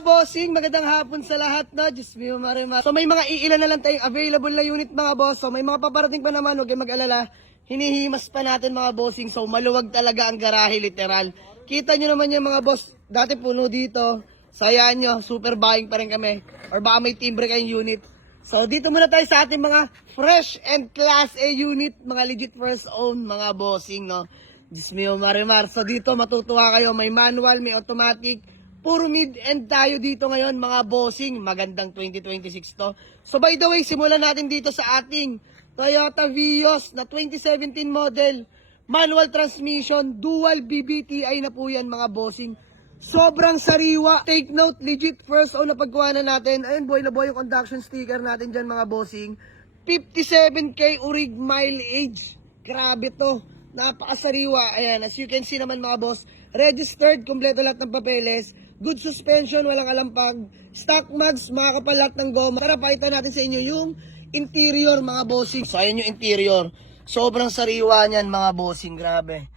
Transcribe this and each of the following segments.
mga bossing, magandang hapon sa lahat na. Diyos mio, marimar. So may mga iilan na lang tayong available na unit mga boss. So may mga paparating pa naman, huwag kayong mag-alala. Hinihimas pa natin mga bossing. So maluwag talaga ang garahe, literal. Kita nyo naman yung mga boss, dati puno dito. So ayan nyo, super buying pa rin kami. Or baka may timbre kayong unit. So dito muna tayo sa ating mga fresh and class A unit. Mga legit first own mga bossing, no. Diyos mio, marimar. So dito matutuwa kayo, may manual, may automatic. Puro mid-end tayo dito ngayon mga bossing. Magandang 2026 to. So by the way, simulan natin dito sa ating Toyota Vios na 2017 model. Manual transmission, dual BBTI na po yan mga bossing. Sobrang sariwa. Take note, legit first own na pagkuhanan natin. Ayun, boy na boy yung conduction sticker natin dyan mga bossing. 57K urig mileage. Grabe to. Napakasariwa. Ayan, as you can see naman mga boss. Registered, kompleto lahat ng papeles. Good suspension, walang alampag. Stock mags, makakapalat ng goma. Tara, pakita natin sa inyo yung interior mga bossing. So, ayan yung interior. Sobrang sariwa niyan mga bossing, grabe.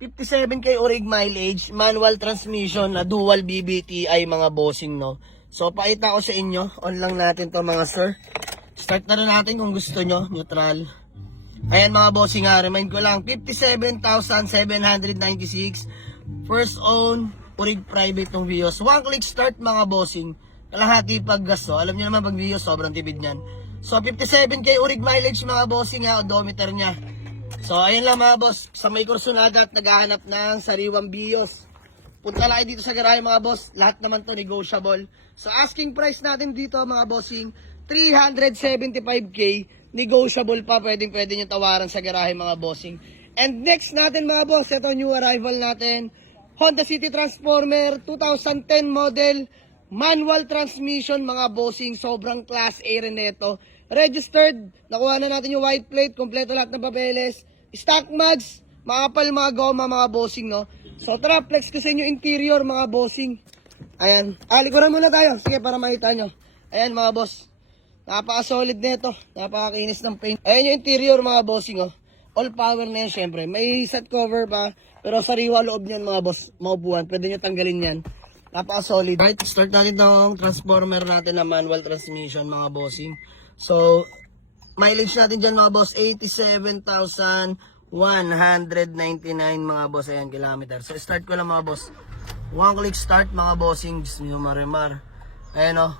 57K urig mileage, manual transmission na dual BBTI mga bossing, no. So, pakita ko sa inyo. On lang natin to mga sir. Start na rin natin kung gusto nyo, neutral. Ayan mga bossing ha, remind ko lang, 57,796. First own, urig private ng Vios. One click start mga bossing. Kalahati pag gasto. Alam niyo naman pag Vios, sobrang tipid niyan. So 57K urig mileage mga bossing ha, odometer niya. So ayun lang mga boss, sa may Kursunada at naghahanap ng sariwang Vios. Punta lang dito sa garahe mga boss. Lahat naman to negotiable. So asking price natin dito mga bossing, 375K. Negotiable pa, pwede nyo tawaran sa garahe mga bossing. And next natin mga boss, ito new arrival natin. Honda City Transformer 2010 model, manual transmission mga bossing, sobrang class A rin ito. Registered, nakuha na natin yung white plate, kompleto lahat ng papeles. Stock mags, makapal mga goma mga bossing, no. So tara, flex ko sa inyo interior mga bossing. Ayan, likuran muna tayo, sige para makita nyo. Ayan mga boss, napaka-solid nito, napakakinis ng paint. Ayan yung interior mga bossing, oh. All power na yan syempre. May set cover pa. Pero sariwa loob niyan mga boss. Maupuan. Pwede nyo tanggalin yan. Napaka-solid. Right, start natin itong transformer natin na manual transmission mga bossing. So, mileage natin dyan mga boss. 87,199 mga boss. Ayan, kilometer. So, start ko lang mga boss. One click start mga bossing. Diyos nyo marimar. Ayan o.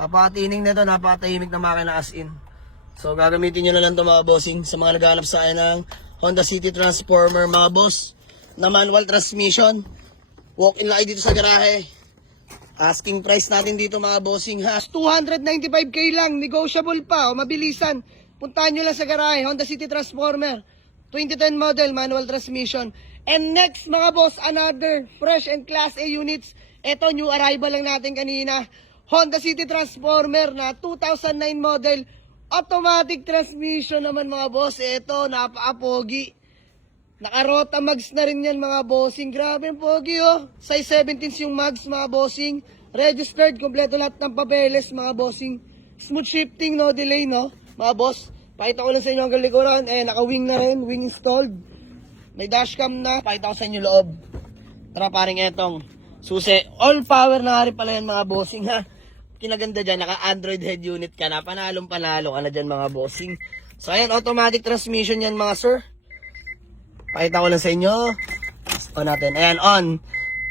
Napakatining na ito. Napakatahimik na makina as in. So gagamitin nyo na lang ito mga bossing sa mga naghahanap sa akin ng Honda City Transformer mga boss na manual transmission. Walk-in lang dito sa garahe. Asking price natin dito mga bossing ha, 295K lang, negotiable pa o mabilisan. Puntahan nyo lang sa garahe, Honda City Transformer 2010 model, manual transmission. And next mga boss, another fresh and class A units. Ito new arrival lang natin kanina, Honda City Transformer na 2009 model, automatic transmission naman mga boss. Ito, napaka-pogi. Naka-rota mags na rin yan mga bossing. Grabe yung pogi oh. Size 17 yung mags mga bossing. Registered, kompleto lahat ng papeles mga bossing. Smooth shifting, no delay no. Mga boss, pakita ko lang sa inyo ang likuran. Naka-wing na rin, wing installed. May dashcam na. Pakita ko sa inyo loob. Tara paring etong susi. All power na rin pala yan mga bossing ha. Kinaganda dyan, naka-Android head unit ka na, panalo ka na dyan mga bossing. So ayan, automatic transmission yan mga sir. Pakita ko lang sa inyo. On natin, ayan, on.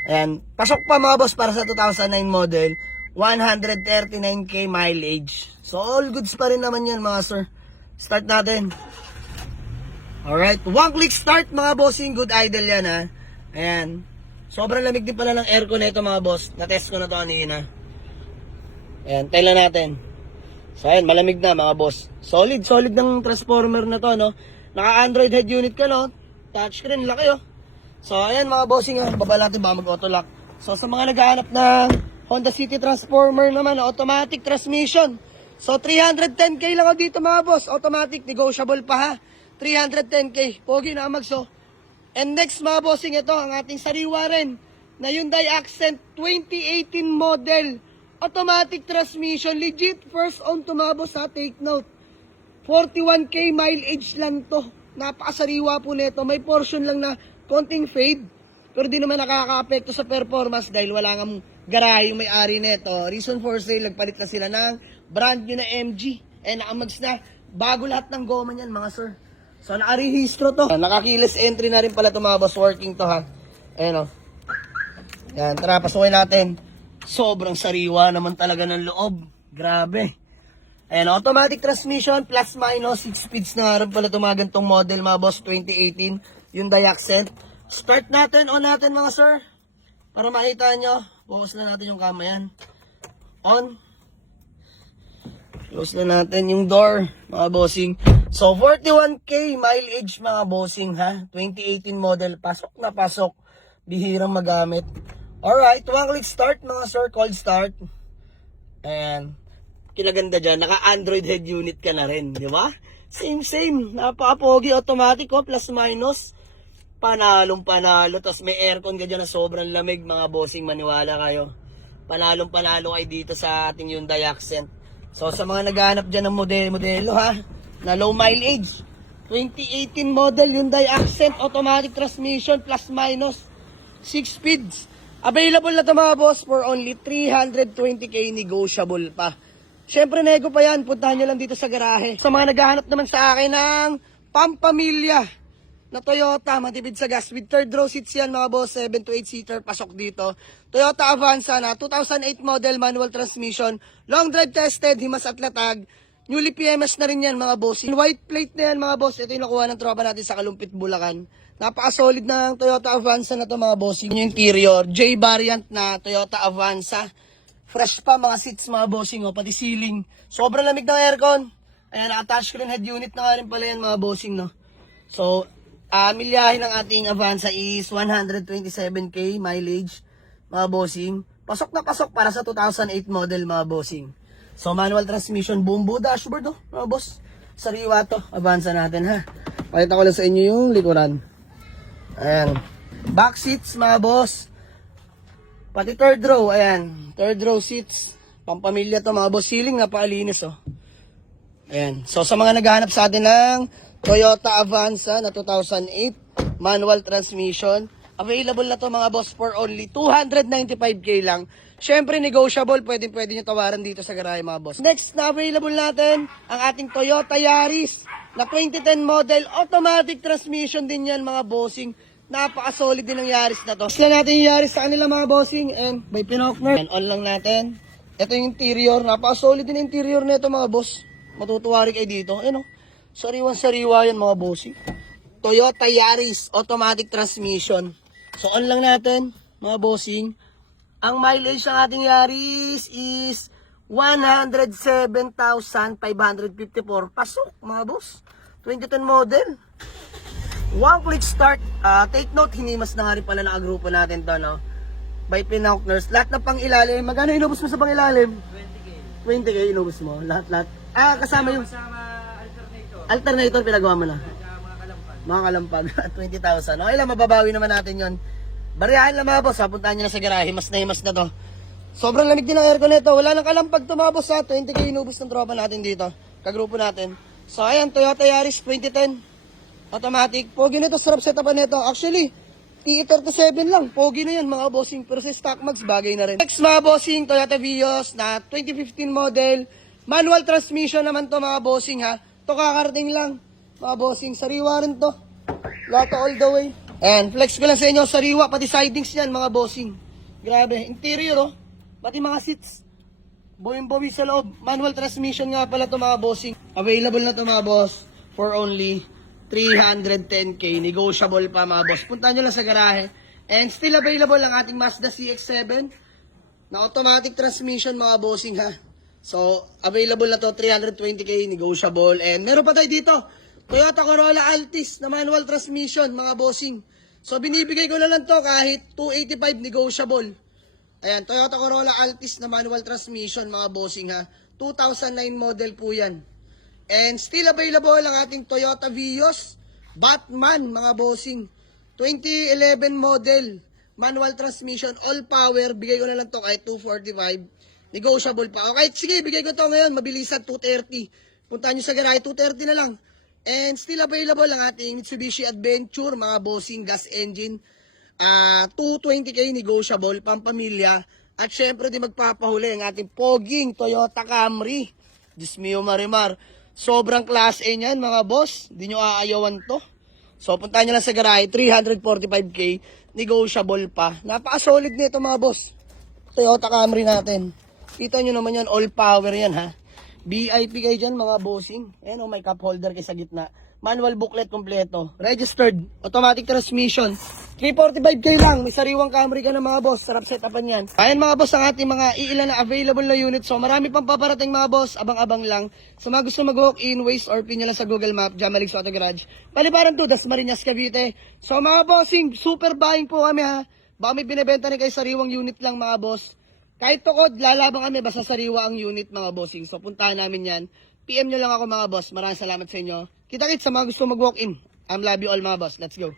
Ayan, pasok pa mga boss para sa 2009 model. 139K mileage. So all goods pa rin naman yan mga sir. Start natin. Alright, one click start mga bossing, good idle yan ha. Ayan, sobrang lamig din pala ng aircon nito mga boss. Na-test ko na to kanina. Ayan, tela natin. So ayan, malamig na mga boss. Solid ng transformer na to, no. Naka-Android head unit ka, no. Touchscreen, laki, oh. So ayan mga bossing, baba natin ba mag-auto lock. So sa mga naghahanap ng Honda City Transformer naman, automatic transmission. So 310K lang ako dito mga boss. Automatic, negotiable pa ha. 310K, pogi na magso. And next mga bossing, ito ang ating sariwa rin na Hyundai Accent 2018 model. Automatic transmission, legit first own to mga boss ha, take note. 41K mileage lang to. Napakasariwa po nito. May portion lang na konting fade. Pero di naman nakaka-apekto sa performance dahil wala nga garahe yung may-ari nito. Reason for sale, nagpalit na sila ng brand new na MG. Nakamags na. Bago lahat ng goma niyan, mga sir. So, nakarehistro to. Nakakilis entry na rin pala to, mga boss. Working to, ha. Ayan, o. Yan, tara, pasukin natin. Sobrang sariwa naman talaga ng loob. Grabe. Ayan, automatic transmission, plus minus, 6 speeds na rin pala ito mga gantong model, mga boss, 2018. Hyundai Accent. Start natin, on natin, mga sir. Para makita nyo, focus na natin yung kama yan. On. Close na natin yung door, mga bossing. So, 41K mileage, mga bossing, ha? 2018 model, pasok na pasok. Bihirang magamit. Alright, one-click start, mga sir, cold start. And, kinaganda dyan, naka-Android head unit ka na rin, di ba? Same. Napaka-pogi, automatic, oh, plus minus. Panalong panalo, tapos may aircon ka dyan na sobrang lamig, mga bossing, maniwala kayo. Panalong panalo kayo dito sa ating Hyundai Accent. So, sa mga naghahanap dyan ng modelo, ha, na low mileage, 2018 model Hyundai Accent, automatic transmission, plus minus, 6 speeds. Available na ito, mga boss, for only 320k, negotiable pa. Syempre, nego pa yan, puntahan nyo lang dito sa garahe. Sa mga naghahanap naman sa akin ng pampamilya na Toyota, matipid sa gas, with third row seats yan, mga boss, 7 to 8 seater, pasok dito. Toyota Avanza na 2008 model, manual transmission, long drive tested, himas at latag, newly PMS na rin yan, mga boss. White plate na yan, mga boss, ito yung nakuha ng tropa natin sa Kalumpit, Bulacan. Napaka-solid ng Toyota Avanza na to, mga boss. Yung interior, J-variant na Toyota Avanza. Fresh pa mga seats, mga bossing, oh, pati ceiling. Sobrang lamig ng aircon. Ayan, naka-touchscreen head unit na nga rin pala yan, mga bossing, no. So, milyahe ng ating Avanza is 127k mileage, mga bossing. Pasok na pasok para sa 2008 model, mga bossing. So, manual transmission, bumbo dashboard, oh, mga boss. Sariwa to, Avanza natin, ha. Pakita ko lang sa inyo yung likuran. Ayan. Back seats, mga boss. Pati third row, ayan. Third row seats. Pampamilya to, mga boss. Ceiling, napakalinis, oh. Ayan. So, sa mga naghahanap sa atin ng Toyota Avanza na 2008, manual transmission, available na to, mga boss, for only 295k lang. Syempre, negotiable. Pwede nyo tawaran dito sa garahe, mga boss. Next na available natin, ang ating Toyota Yaris na 2010 model. Automatic transmission din yan, mga bossing. Napaka-solid din ng Yaris na to. Sila natin yung Yaris sa kanila, mga bossing. And by Pinokner. And on lang natin. Ito yung interior. Napaka-solid din yung interior na ito, mga boss. Matutuwa rin kayo dito. Ano? Sariwan-sariwa yan, mga bossing. Toyota Yaris. Automatic transmission. So on lang natin, mga bossing. Ang mileage ng ating Yaris is 107,554. Pasok, mga boss. 2010 model. One click start. Take note, hinimas na nga rin pala nakagrupo natin to, no? By Pinokners. Lahat na pang ilalim. Magkano inubos mo sa pang ilalim? 20k. 20k inubos mo? Lahat. Kasama yung... Alternator pinagawa mo na? Mga kalampag. 20,000. Okay lang, mababawi naman natin yon. Bariyahan lang, mga boss. Puntahan nyo na sa garahe. Himas na to. Sobrang lamig din ang aircon nito. Wala nang kalampag to, mga boss, ha. 20k inubos ng tropa natin dito. Kagrupo natin. So, ayan. Toyota Yaris 2010. Automatic. Pogi nito. Sarap setupan nito. Actually, TE37 lang. Pogi na yan, mga bossing. Pero sa stock mags, bagay na rin. Next, mga bossing, Toyota Vios na 2015 model. Manual transmission naman to, mga bossing, ha. To kakarating lang. Mga bossing, sariwa rin to. Lahat all the way. And flex ko lang sa inyo, sariwa. Pati sidings yan, mga bossing. Grabe. Interior, oh. Pati mga seats. Buwing-buwi sa loob. Manual transmission nga pala to, mga bossing. Available na to, mga boss. For only 310k, negotiable pa, mga boss. Punta nyo lang sa garahe. And still available ang ating Mazda CX-7 na automatic transmission, mga bossing, ha. So, available na to, 320k, negotiable. And meron pa tayo dito, Toyota Corolla Altis na manual transmission, mga bossing. So, binibigay ko na lang to kahit 285, negotiable. Ayan, Toyota Corolla Altis na manual transmission, mga bossing, ha. 2009 model po yan. And still available ang ating Toyota Vios Batman, mga bossing. 2011 model. Manual transmission, all power. Bigay ko na lang to kahit 245. Negotiable pa. Okay, sige, bigay ko to ngayon. Mabilisan, 230. Punta nyo sa garahe, 230 na lang. And still available ang ating Mitsubishi Adventure, mga bossing, gas engine. 220k, negotiable, pampamilya. At syempre di magpapahuli ang ating poging Toyota Camry. Diyos mio Marimar. Sobrang class A niyan mga boss. Di nyo aayawan to. So puntahan nyo lang sa garahe. 345k. Negotiable pa. Napaka-solid nito mga boss. Toyota Camry natin. Kita nyo naman yan. All power yan ha. VIP kayo dyan mga bossing. Ayan may cup holder kayo sa gitna. Manual booklet kompleto. Registered. Automatic transmission. 345k lang. May sariwang Camry ka na mga boss. Sarap setupan yan. Ayan mga boss ang ating mga iilan na available na unit. So marami pang paparating mga boss. Abang-abang lang. So mga gusto mag-walk-in, Waze or pin nyo lang sa Google Map. Jamalig Auto Garage. Palibaran to. Dasmariñas, Cavite. So mga bossing, super buying po kami ha. Baka may binibenta rin kayo sariwang unit lang mga boss. Kahit tukod, lalabang kami. Basta sariwa ang unit mga bossing. So puntahan namin yan. PM nyo lang ako mga boss. Maraming salamat sa inyo. Kita-kits sa mga gusto mag-walk-in. Love you all mga boss. Let's go.